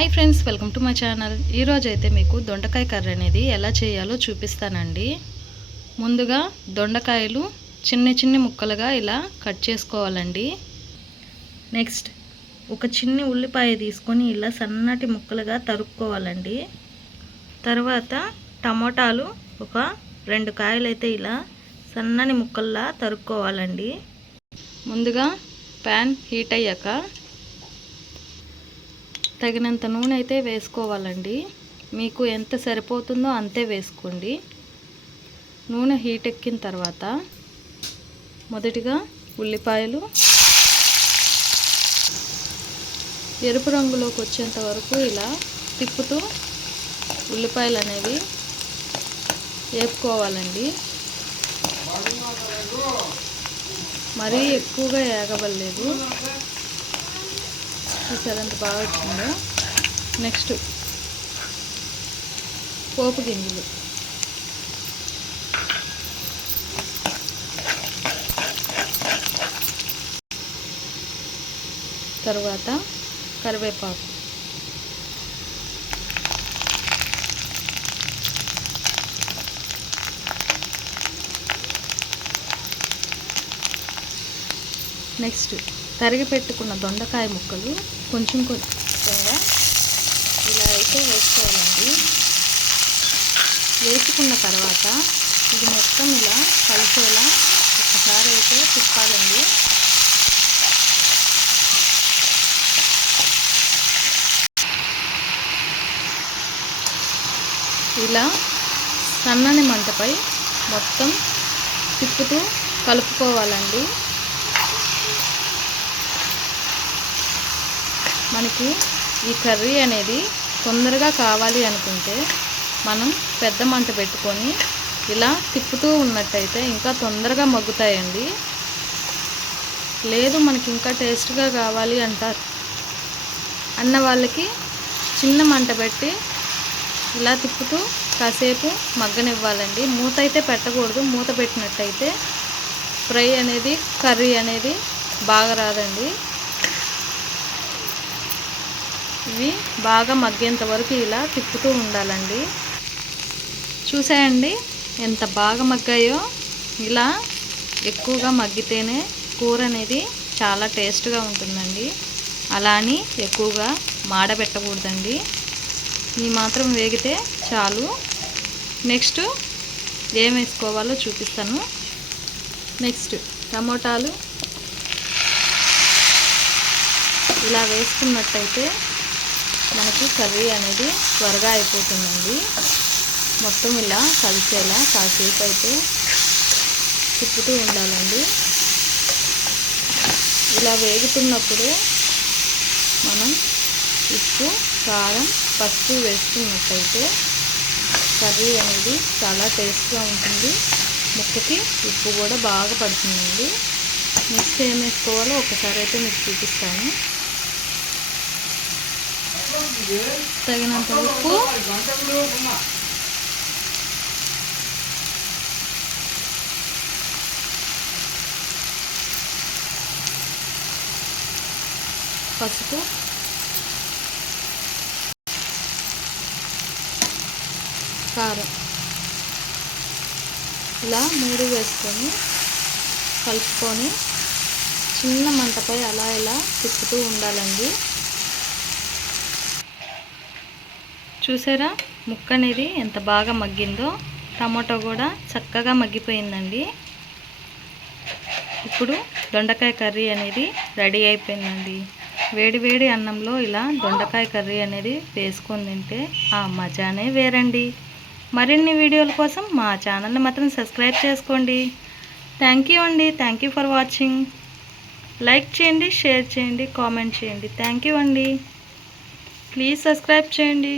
Hi friends welcome to my channel. ఈరోజు అయితే మీకు దొండకాయ కర్రీ అనేది ఎలా చేయాలో చూపిస్తానండి. ముందుగా దొండకాయలు చిన్న చిన్న ముక్కలుగా ఇలా కట్ చేసుకోవాలండి. నెక్స్ట్ ఒక చిన్ని ఉల్లిపాయ తీసుకొని ఇలా సన్నటి ముక్కలుగా తరుక్కోవాలండి. తర్వాత టమోటాలు ఒక రెండు కాయలు అయితే ఇలా సన్నని ముక్కల్లా తరుక్కోవాలండి. ముందుగా ప్యాన్ హీట్ అయ్యాక తగినంత నూనె అయితే వేసుకోవాలండి. మీకు ఎంత సరిపోతుందో అంతే వేసుకోండి. నూనె హీట్ ఎక్కిన తర్వాత మొదటిగా ఉల్లిపాయలు ఎరుపు రంగులోకి వచ్చేంత వరకు ఇలా తిప్పుతూ ఉల్లిపాయలు అనేవి వేపుకోవాలండి. మరీ ఎక్కువగా ఏగవలేదు చూసారు ఎంత బాగా వచ్చిందో. నెక్స్ట్ పోపు గింజలు. తర్వాత కరివేపాకు. నెక్స్ట్ తరిగి పెట్టుకున్న దొండకాయ ముక్కలు కొంచెం కొంచెంగా ఇలా అయితే వేసుకోవాలండి. వేసుకున్న తర్వాత ఇది మొత్తం ఇలా కలిసేలా ఒకసారి అయితే తిప్పాలండి. ఇలా సన్నని మంటపై మొత్తం తిప్పుతూ కలుపుకోవాలండి. మనకి ఈ కర్రీ అనేది తొందరగా కావాలి అనుకుంటే మనం పెద్ద మంట పెట్టుకొని ఇలా తిప్పుతూ ఉన్నట్టయితే ఇంకా తొందరగా మగ్గుతాయండి. లేదు మనకి ఇంకా టేస్ట్గా కావాలి అంటారు. అన్న వాళ్ళకి చిన్న మంట పెట్టి ఇలా తిప్పుతూ కాసేపు మగ్గనివ్వాలండి. మూత అయితే పెట్టకూడదు. మూత పెట్టినట్టయితే ఫ్రై అనేది కర్రీ అనేది బాగా రాదండి. ఇవి బాగా మగ్గేంత వరకు ఇలా తిప్పుతూ ఉండాలండి. చూసాయండి ఎంత బాగా మగ్గాయో. ఇలా ఎక్కువగా మగ్గితేనే కూర అనేది చాలా టేస్ట్గా ఉంటుందండి. అలా అని ఎక్కువగా మాడబెట్టకూడదండి. ఈ మాత్రం వేగితే చాలు. నెక్స్ట్ ఏం వేసుకోవాలో చూపిస్తాను. నెక్స్ట్ టమోటాలు. ఇలా వేసుకున్నట్టయితే మనకి కర్రీ అనేది త్వరగా అయిపోతుందండి. మొత్తం ఇలా కలిసేలా కాసేపు అయితే తిప్పుతూ ఉండాలండి. ఇలా వేగుతున్నప్పుడు మనం ఉప్పు కారం పసుపు వేసుకున్నట్టయితే కర్రీ అనేది చాలా టేస్ట్గా ఉంటుంది. ముక్కకి ఉప్పు కూడా బాగా పడుతుందండి. నెక్స్ట్ ఏం వేసుకోవాలో ఒకసారి అయితే మీకు చూపిస్తాను. తగినంత ఉప్పు. పసుపు. కారం. ఇలా మూడు వేసుకొని కలుపుకొని చిన్న మంటపై అలా ఇలా తిప్పుతూ ఉండాలండి. చూసారా? ముక్క అనేది ఎంత బాగా మగ్గిందో. టమాటో కూడా చక్కగా మగ్గిపోయిందండి. ఇప్పుడు దొండకాయ కర్రీ అనేది రెడీ అయిపోయిందండి. వేడి వేడి అన్నంలో ఇలా దొండకాయ కర్రీ అనేది వేసుకొని తింటే ఆ మజానే వేరండి. మరిన్ని వీడియోల కోసం మా ఛానల్ని మాత్రం సబ్స్క్రైబ్ చేసుకోండి. థ్యాంక్ యూ అండి. Thank you for watching. Like చేయండి షేర్ చేయండి కామెంట్ చేయండి. థ్యాంక్ యూ అండి. ప్లీజ్ సబ్స్క్రైబ్ చేయండి.